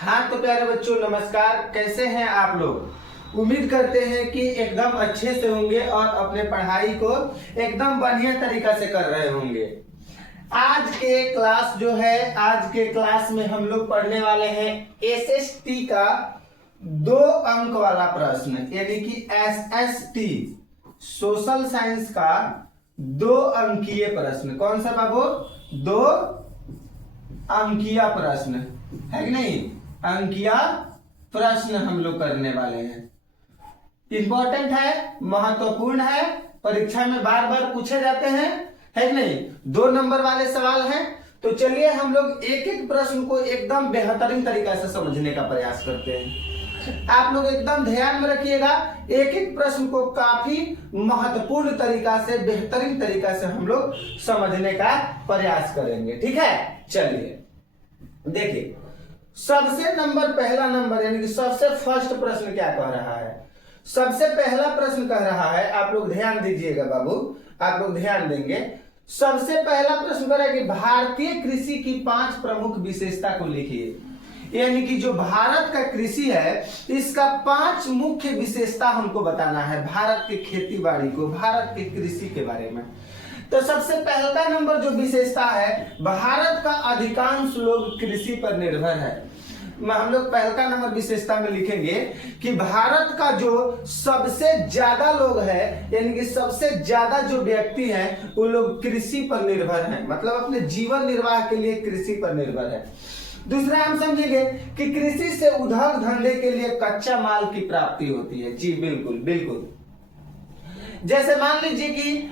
हाँ तो प्यारे बच्चों नमस्कार। कैसे हैं आप लोग। उम्मीद करते हैं कि एकदम अच्छे से होंगे और अपने पढ़ाई को एकदम बढ़िया तरीका से कर रहे होंगे। आज के क्लास में हम लोग पढ़ने वाले हैं एसएसटी का 2 अंक वाला प्रश्न, यानी कि एसएसटी सोशल साइंस का 2 अंकीय प्रश्न। कौन सा बाबू? 2 अंकीय प्रश्न है कि नहीं? अंकीय प्रश्न हम लोग करने वाले हैं। इंपॉर्टेंट है, महत्वपूर्ण है, परीक्षा में बार बार पूछे जाते हैं, है कि नहीं? 2 नंबर वाले सवाल हैं। तो चलिए हम लोग एक एक प्रश्न को एकदम बेहतरीन तरीका से समझने का प्रयास करते हैं। आप लोग एकदम ध्यान में रखिएगा, एक एक प्रश्न को काफी महत्वपूर्ण तरीका से, बेहतरीन तरीका से हम लोग समझने का प्रयास करेंगे। ठीक है, चलिए देखिए सबसे पहला नंबर यानी कि सबसे फर्स्ट प्रश्न क्या कह रहा है। सबसे पहला प्रश्न कह रहा है, आप लोग ध्यान दीजिएगा बाबू, आप लोग ध्यान देंगे। सबसे पहला प्रश्न कह रहा है कि भारतीय कृषि की 5 प्रमुख विशेषता को लिखिए। यानी कि जो भारत का कृषि है इसका 5 मुख्य विशेषता हमको बताना है, भारत की खेती बाड़ी को, भारत की कृषि के बारे में। तो सबसे पहला नंबर जो विशेषता है, भारत का अधिकांश लोग कृषि पर निर्भर है। हम लोग पहला नंबर विशेषता में लिखेंगे कि भारत का जो सबसे ज्यादा लोग है, यानी कि सबसे ज्यादा जो व्यक्ति हैं वो लोग कृषि पर निर्भर हैं, मतलब अपने जीवन निर्वाह के लिए कृषि पर निर्भर है। दूसरा हम समझेंगे कि कृषि से उद्योग धंधे के लिए कच्चा माल की प्राप्ति होती है। जी बिल्कुल बिल्कुल। जैसे मान लीजिए कि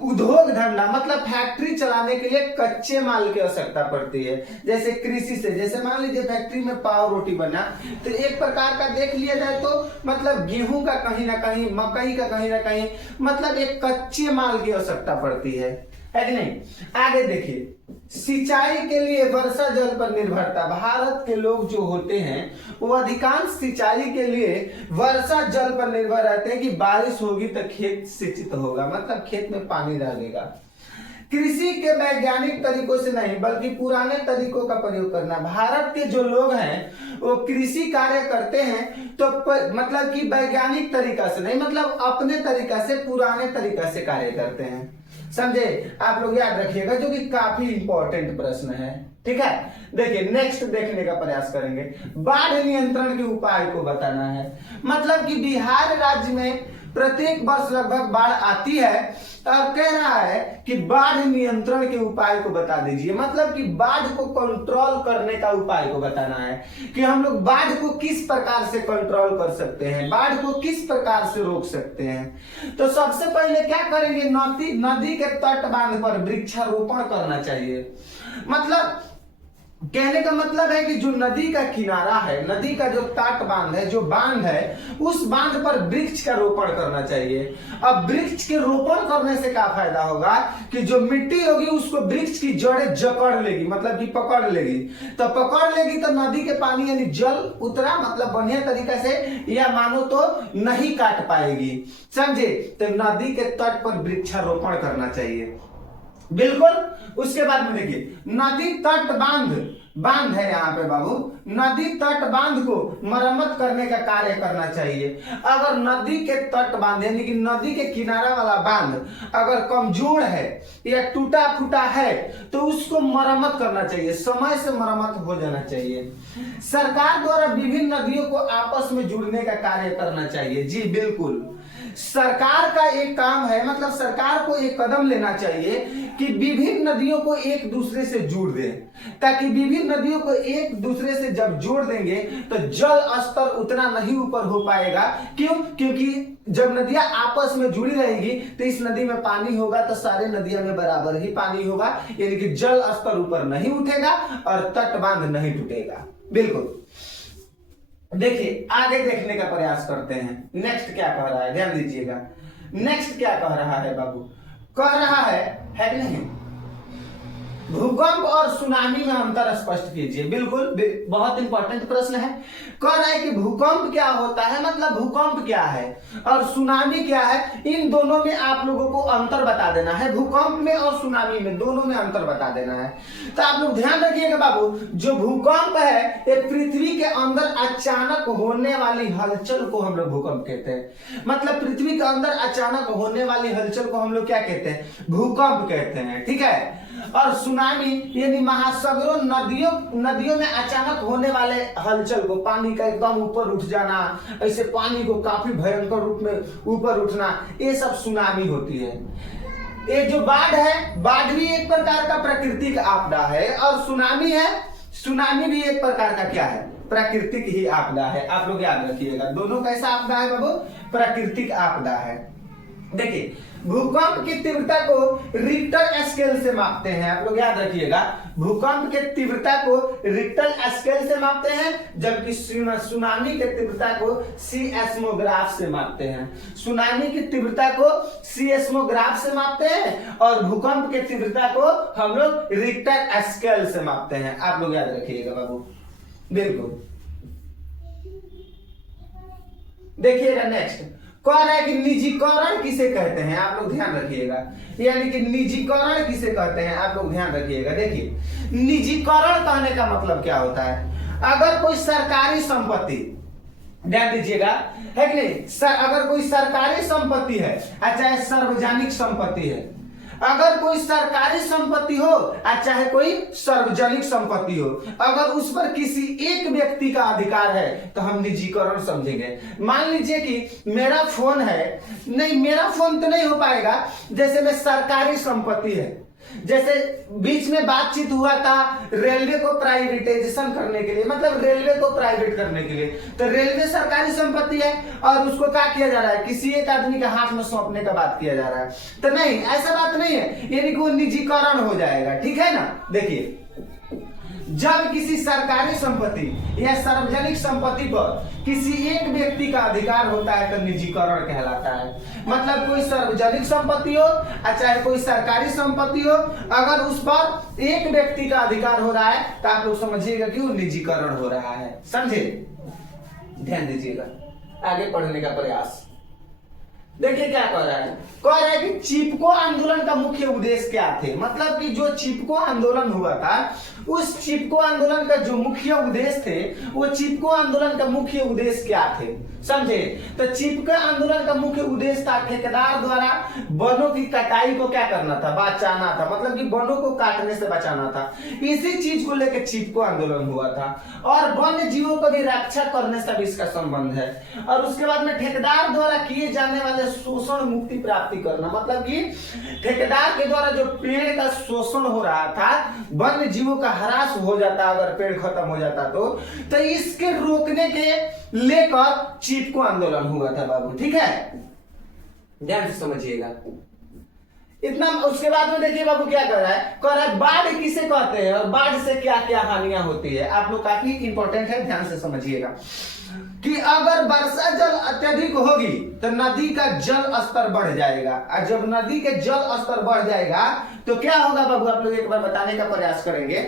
उद्योग धंधा मतलब फैक्ट्री चलाने के लिए कच्चे माल की आवश्यकता पड़ती है। जैसे कृषि से, जैसे मान लीजिए फैक्ट्री में पाव रोटी बना, तो एक प्रकार का देख लिया जाए तो मतलब गेहूं का कहीं ना कहीं, मकई का कहीं ना कहीं, मतलब एक कच्चे माल की आवश्यकता पड़ती है कि नहीं? आगे देखिए, सिंचाई के लिए वर्षा जल पर निर्भरता। भारत के लोग जो होते हैं वो अधिकांश सिंचाई के लिए वर्षा जल पर निर्भर रहते हैं कि बारिश होगी तो खेत सिंचित होगा, मतलब खेत में पानी रहेगा। कृषि के वैज्ञानिक तरीकों से नहीं बल्कि पुराने तरीकों का प्रयोग करना। भारत के जो लोग हैं वो कृषि कार्य करते हैं तो मतलब कि वैज्ञानिक तरीका से नहीं, मतलब अपने तरीका से, पुराने तरीका से कार्य करते हैं। समझे? आप लोग याद रखिएगा, जो कि काफी इंपॉर्टेंट प्रश्न है। ठीक है, देखिए नेक्स्ट देखने का प्रयास करेंगे। बाढ़ नियंत्रण के उपाय को बताना है। मतलब कि बिहार राज्य में प्रत्येक वर्ष लगभग बाढ़ आती है और कह रहा है कि बाढ़ नियंत्रण के उपाय को बता दीजिए। मतलब कि बाढ़ को कंट्रोल करने का उपाय को बताना है कि हम लोग बाढ़ को किस प्रकार से कंट्रोल कर सकते हैं, बाढ़ को किस प्रकार से रोक सकते हैं। तो सबसे पहले क्या करेंगे, नदी के तट बांध पर वृक्षारोपण करना चाहिए। मतलब कहने का मतलब है कि जो नदी का किनारा है, नदी का जो तट बांध है, जो बांध है, उस बांध पर वृक्ष का रोपण करना चाहिए। अब वृक्ष के रोपण करने से क्या फायदा होगा कि जो मिट्टी होगी उसको वृक्ष की जड़ें जकड़ लेगी, मतलब कि पकड़ लेगी। तो पकड़ लेगी तो नदी के पानी यानी जल उतरा, मतलब बढ़िया तरीके से, या मानो तो नहीं काट पाएगी। समझे? तो नदी के तट पर वृक्षारोपण करना चाहिए बिल्कुल। उसके बाद में देखिए, नदी तट बांध है यहाँ पे बाबू, नदी तट बांध को मरम्मत करने का कार्य करना चाहिए। अगर नदी के तट बांध यानी कि नदी के किनारा वाला बांध अगर कमजोर है या टूटा फूटा है तो उसको मरम्मत करना चाहिए, समय से मरम्मत हो जाना चाहिए। सरकार द्वारा विभिन्न नदियों को आपस में जोड़ने का कार्य करना चाहिए। जी बिल्कुल, सरकार का एक काम है, मतलब सरकार को एक कदम लेना चाहिए कि विभिन्न नदियों को एक दूसरे से जोड़ दे, ताकि विभिन्न नदियों को एक दूसरे से जब जोड़ देंगे तो जल स्तर उतना नहीं ऊपर हो पाएगा। क्यों? क्योंकि जब नदियां आपस में जुड़ी रहेगी तो इस नदी में पानी होगा तो सारे नदियों में बराबर ही पानी होगा, यानी कि जल स्तर ऊपर नहीं उठेगा और तट बांध नहीं टूटेगा। बिल्कुल। देखिए आगे देखने का प्रयास करते हैं, नेक्स्ट क्या कह रहा है, ध्यान दीजिएगा। नेक्स्ट क्या कह रहा है बाबू? कह रहा है कि नहीं, भूकंप और सुनामी में अंतर स्पष्ट कीजिए। बिल्कुल, बहुत इंपॉर्टेंट प्रश्न है। कह रहा है कि भूकंप क्या होता है, मतलब भूकंप क्या है और सुनामी क्या है, इन दोनों में आप लोगों को अंतर बता देना है। भूकंप में और सुनामी में दोनों में अंतर बता देना है। तो आप लोग ध्यान रखिएगा बाबू, जो भूकंप है ये पृथ्वी के अंदर अचानक होने वाली हलचल को हम लोग भूकंप कहते हैं। मतलब पृथ्वी के अंदर अचानक होने वाली हलचल को हम लोग क्या कहते हैं, भूकंप कहते हैं। ठीक है। और सुनामी यानी महासागरों नदियों में अचानक होने वाले हलचल को, पानी का एकदम ऊपर उठ जाना, ऐसे पानी को काफी भयंकर रूप में ऊपर उठना, ये सब सुनामी होती है। ये जो बाढ़ है, बाढ़ भी एक प्रकार का प्राकृतिक आपदा है और सुनामी है, सुनामी भी एक प्रकार का क्या है, प्राकृतिक ही आपदा है। आप लोग याद रखिएगा, दोनों कैसा आपदा है बाबू, प्राकृतिक आपदा है। देखिए, भूकंप की तीव्रता को रिक्टर स्केल से मापते हैं। आप लोग याद रखिएगा, भूकंप की तीव्रता को रिक्टर स्केल से मापते हैं, जबकि सुनामी की तीव्रता को सीस्मोग्राफ से मापते हैं। सुनामी की तीव्रता को सीस्मोग्राफ से मापते हैं और भूकंप की तीव्रता को हम लोग रिक्टर स्केल से मापते हैं। आप लोग याद रखिएगा बाबू, बिल्कुल। देखिएगा नेक्स्ट, कह रहा है कि निजीकरण किसे कहते हैं। आप लोग ध्यान रखिएगा, यानी कि निजीकरण किसे कहते हैं, आप लोग ध्यान रखिएगा। देखिए, निजीकरण कहने का मतलब क्या होता है, अगर कोई सरकारी संपत्ति, ध्यान दीजिएगा, है कि नहीं, अगर कोई सरकारी संपत्ति है चाहे सार्वजनिक संपत्ति है, अगर कोई सरकारी संपत्ति हो चाहे कोई सार्वजनिक संपत्ति हो, अगर उस पर किसी एक व्यक्ति का अधिकार है तो हम निजीकरण समझेंगे। मान लीजिए कि मेरा फोन है, नहीं मेरा फोन तो नहीं हो पाएगा, जैसे में सरकारी संपत्ति है, जैसे बीच में बातचीत हुआ था रेलवे को प्राइवेटाइजेशन करने के लिए, मतलब रेलवे को प्राइवेट करने के लिए, तो रेलवे सरकारी संपत्ति है और उसको क्या किया जा रहा है, किसी एक आदमी के हाथ में सौंपने का बात किया जा रहा है। तो नहीं, ऐसा बात नहीं है, यानी कि वो निजीकरण हो जाएगा। ठीक है ना। देखिए, जब किसी सरकारी संपत्ति या सार्वजनिक संपत्ति पर किसी एक व्यक्ति का अधिकार होता है तो निजीकरण कहलाता है। मतलब कोई सार्वजनिक संपत्ति हो चाहे कोई सरकारी संपत्ति हो, अगर उस पर एक व्यक्ति का अधिकार हो रहा है तो आप लोग समझिएगा कि वो निजीकरण हो रहा है। समझे, ध्यान दीजिएगा, आगे पढ़ने का प्रयास। देखिए क्या कह रहा है, कह रहा है कि चिपको आंदोलन का मुख्य उद्देश्य क्या थे। मतलब कि जो चिपको आंदोलन हुआ था, उस चिपको आंदोलन का जो मुख्य उद्देश्य थे, वो चिपको आंदोलन का मुख्य उद्देश्य क्या थे, समझे। तो चिपको आंदोलन का मुख्य उद्देश्य था ठेकेदार द्वारा वनों की कटाई को क्या करना था, बचाना था, मतलब कि वनों को काटने से बचाना था। इसी चीज को लेकर चिपको आंदोलन हुआ था और वन्य जीवों को भी रक्षा करने से भी इसका संबंध है। और उसके बाद में ठेकेदार द्वारा किए जाने वाले शोषण मुक्ति प्राप्ति करना, मतलब कि ठेकेदार के द्वारा जो पेड़ का शोषण हो रहा था, वन्य जीवों का ह्रास हो जाता, अगर पेड़ खत्म हो जाता तो इसके रोकने के लेकर चिपको आंदोलन हुआ था बाबू। ठीक है, ध्यान से समझिएगा इतना। उसके बाद में देखिए बाबू क्या कर रहा है, कह रहा है बाढ़ किसे कहते हैं और बाढ़ से क्या क्या हानियां होती है। आप लोग काफी इंपॉर्टेंट है, ध्यान से समझिएगा कि अगर वर्षा जल अत्यधिक होगी तो नदी का जल स्तर बढ़ जाएगा, और जब नदी के जल स्तर बढ़ जाएगा तो क्या होगा बाबू, आप लोग एक बार बताने का प्रयास करेंगे।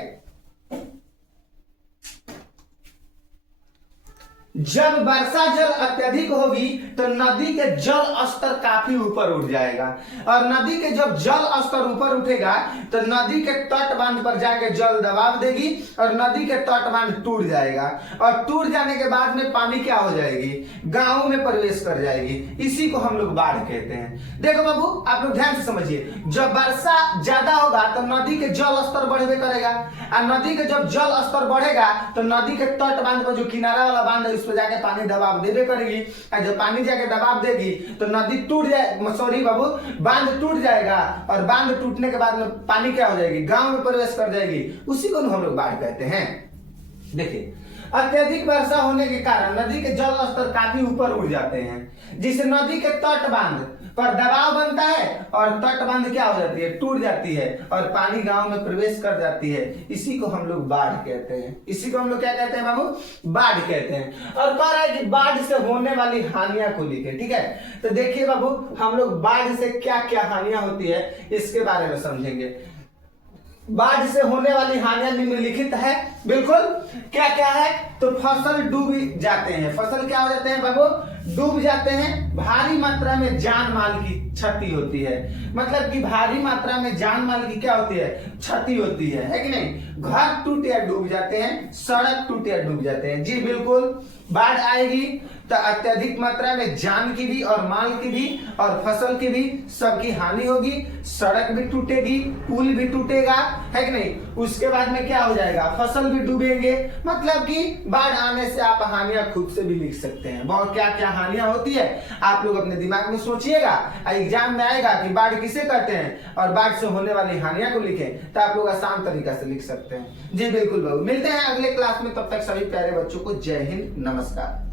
जब वर्षा जल अत्यधिक होगी तो नदी के जल स्तर काफी ऊपर उठ जाएगा, और नदी के जब जल स्तर ऊपर उठेगा तो नदी के तट बांध पर जाके जल दबाव देगी और नदी के तट बांध टूट जाएगा, और टूट जाने के बाद में पानी क्या हो जाएगी, गांव में प्रवेश कर जाएगी। इसी को हम लोग बाढ़ कहते हैं। देखो बाबू, आप लोग ध्यान से समझिए, जब वर्षा ज्यादा होगा तो नदी के जल स्तर बढ़वे करेगा, और नदी के जब जल स्तर बढ़ेगा तो नदी के तट बांध पर जो किनारा वाला बांध है उस पर जाके पानी दबाव देवे करेगी, और जब पानी जाके दबाव देगी तो नदी टूट जाए, सॉरी बाबू, बांध टूट जाएगा, और बांध टूटने के बाद में पानी क्या हो जाएगी, गांव में प्रवेश कर जाएगी। उसी को हम लोग बाढ़ कहते हैं। देखिए, अत्यधिक वर्षा होने के कारण नदी के जल स्तर काफी ऊपर उठ जाते हैं, जिससे नदी के तट बांध पर दबाव बनता है और तट बांध क्या हो जाती है, टूट जाती है, और पानी गांव में प्रवेश कर जाती है। इसी को हम लोग बाढ़ कहते हैं। इसी को हम लोग क्या कहते हैं बाबू, बाढ़ कहते हैं। और कह रहा है कि बाढ़ से होने वाली हानियां को लिखे। ठीक है, तो देखिए बाबू, हम लोग बाढ़ से क्या क्या हानियां होती है इसके बारे में समझेंगे। बाढ़ से होने वाली हानियां निम्नलिखित है। बिल्कुल, क्या क्या है? तो फसल डूब जाते हैं। फसल क्या हो जाते हैं बाबू? डूब जाते हैं। भारी मात्रा में जान माल की क्षति होती है। मतलब कि भारी मात्रा में जान माल की क्या होती है? क्षति होती है कि नहीं? घर टूट या डूब जाते हैं, सड़क टूट या डूब जाते हैं। जी बिल्कुल, बाढ़ आएगी तो अत्यधिक मात्रा में जान की भी और माल की भी और फसल की भी सबकी हानि होगी। सड़क भी टूटेगी, पुल भी टूटेगा, है कि नहीं? उसके बाद में क्या हो जाएगा? फसल भी डूबेंगे। मतलब कि बाढ़ आने से आप हानियां खुद से भी लिख सकते हैं। बहुत क्या क्या हानियां होती है आप लोग अपने दिमाग में सोचिएगा। एग्जाम में आएगा कि बाढ़ किसे कहते हैं और बाढ़ से होने वाली हानियां को लिखें, तो आप लोग आसान तरीका से लिख सकते हैं। जी बिल्कुल बाबू, मिलते हैं अगले क्लास में। तब तक सभी प्यारे बच्चों को जय हिंद, नमस्कार।